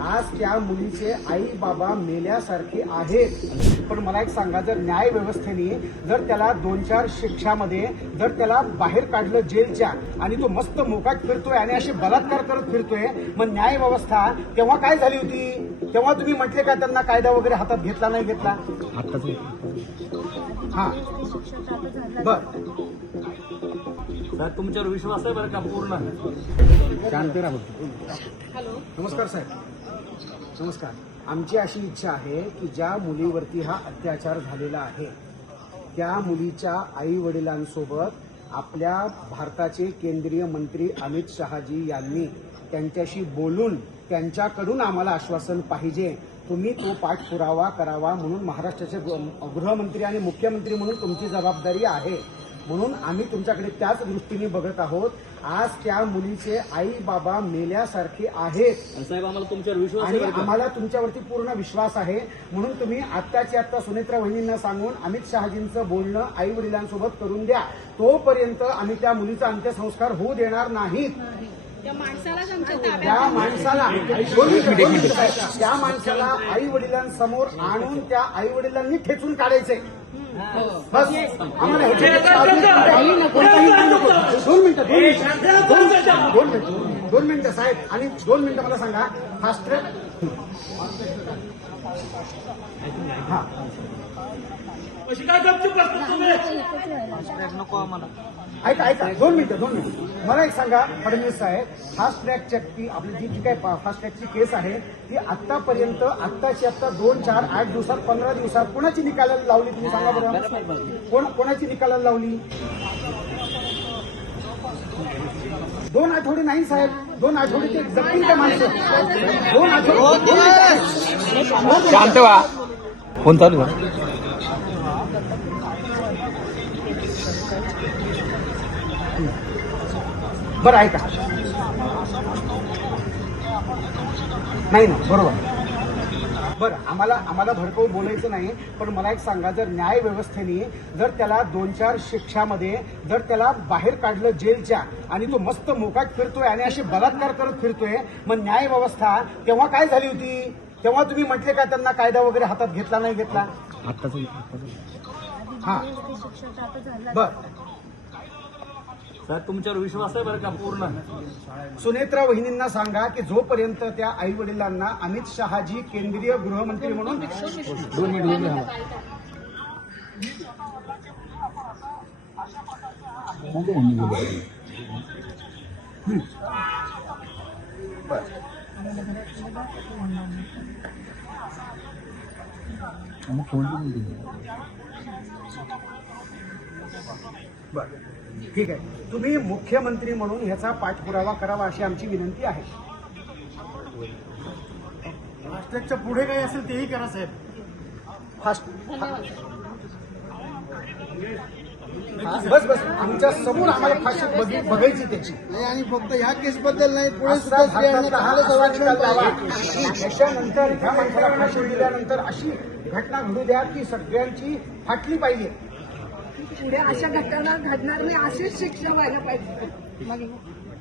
आज त्या मुलीचे आई बाबा मेल्यासारखे आहेत। पण मला एक सांगा, जर न्याय व्यवस्थेने जर त्याला 2-4 शिक्षामध्ये जर त्याला बाहेर काढलं जेलच्या आणि तो मस्त मोकाट फिरतोय आणि असे बलात्कार करत फिरतोय, मग न्याय व्यवस्था तेव्हा काय झाली होती? तेव्हा तुम्ही म्हटले का त्यांना कायदा वगैरे हातात घेतला नाही घेतला? हा बर, तुमच्यावर विश्वास आहे बरं का पूर्ण? शांती राहा. नमस्कार साहेब, नमस्कार. आमची अशी इच्छा आहे की ज्या मुलीवरती हा अत्याचार झालेला आहे त्या मुलीच्या आई वडिलांसोबत आपल्या भारताचे केंद्रीय मंत्री अमित शहाजी यांनी त्यांच्याशी बोलून त्यांच्याकडून आम्हाला आश्वासन पाहिजे, तुम्ही तो पाठपुरावा करावा म्हणून महाराष्ट्राचे गृहमंत्री आणि मुख्यमंत्री म्हणून तुमची जबाबदारी आहे. म्हणून आम्ही तुमच्याकडे त्याच दृष्टीने बघत आहोत. आज त्या मुलीचे आई बाबा मेल्यासारखे आहेत साहेब, आम्हाला तुमच्यावर विश्वास आणि आहे बरं का? आम्हाला तुमच्यावरती पूर्ण विश्वास आहे. म्हणून तुम्ही आत्ताची आत्ता सुनेत्रा वहिनींना सांगून अमित शहाजींचं बोलणं आई वडिलांसोबत करून द्या. तोपर्यंत आम्ही त्या मुलीचा अंत्यसंस्कार होऊ देणार नाहीत. त्या माणसाला आई वडिलांसमोर आणून त्या आई वडिलांनी ठेचून काढायचंय. बस आम्हाला दोन मिनिटं साहेब, आणि 2 मिनिटं मला सांगा फास्ट ट्रॅक. हा नको आम्हाला. ऐका 2 मिनिटं. मला एक सांगा फडणवीस साहेब, फास्ट ट्रॅकची आपली जी काय फास्ट ट्रॅकची केस आहे ती आतापर्यंत आत्ताची आत्ता 2, 4, 8 दिवसात 15 दिवसात कोणाची निकालाला लावली? तुम्ही सांगा बरं, कोणाची निकालाला लावली? 2 आठवडे नाही साहेब, 2 आठवडे ते जगतील का माणसं? 2 आठवडे शांत व्हा. फोन चालू आहे. बरं ऐका, नाही ना बरोबर. बरं, आम्हाला भडकवून बोलायचं नाही, पण मला एक सांगा, जर न्याय व्यवस्थेने जर त्याला 2-4 शिक्षामध्ये जर त्याला बाहेर काढलं जेलच्या आणि तो मस्त मोकाट फिरतोय आणि असे बलात्कार करत फिरतोय, मग न्याय व्यवस्था तेव्हा काय झाली होती? तेव्हा तुम्ही म्हटले का त्यांना कायदा वगैरे हातात घेतला नाही घेतला? हा बर, साहेब, तुमच्यावर विश्वास आहे बरं का पूर्ण? सुनेत्रा वहिनींना सांगा की जोपर्यंत त्या आई वडिलांना अमित शहाजी केंद्रीय गृहमंत्री म्हणून 2 मिनिट बर, ठीक आहे. तुम्ही मुख्यमंत्री म्हणून ह्याचा पाठपुरावा करावा अशी आमची विनंती आहे. फास्टॅगच्या पुढे काही असेल तेही करा साहेब. फास्ट बस आमच्या समोर आम्हाला फाशी बघायची त्याची नाही, आणि फक्त ह्या केसबद्दल नाही, पुढे असा सुद्धा भारतातला हा चांगलं संरक्षण लावा. पाहिजे. त्याच्यानंतर ह्या माणसाला फाशी दिल्यानंतर अशी घटना घडू द्या की सगळ्यांची फाटली पाहिजे. पुढे अशा घटना घडणार नाही अशीच शिक्षा व्हायला पाहिजे.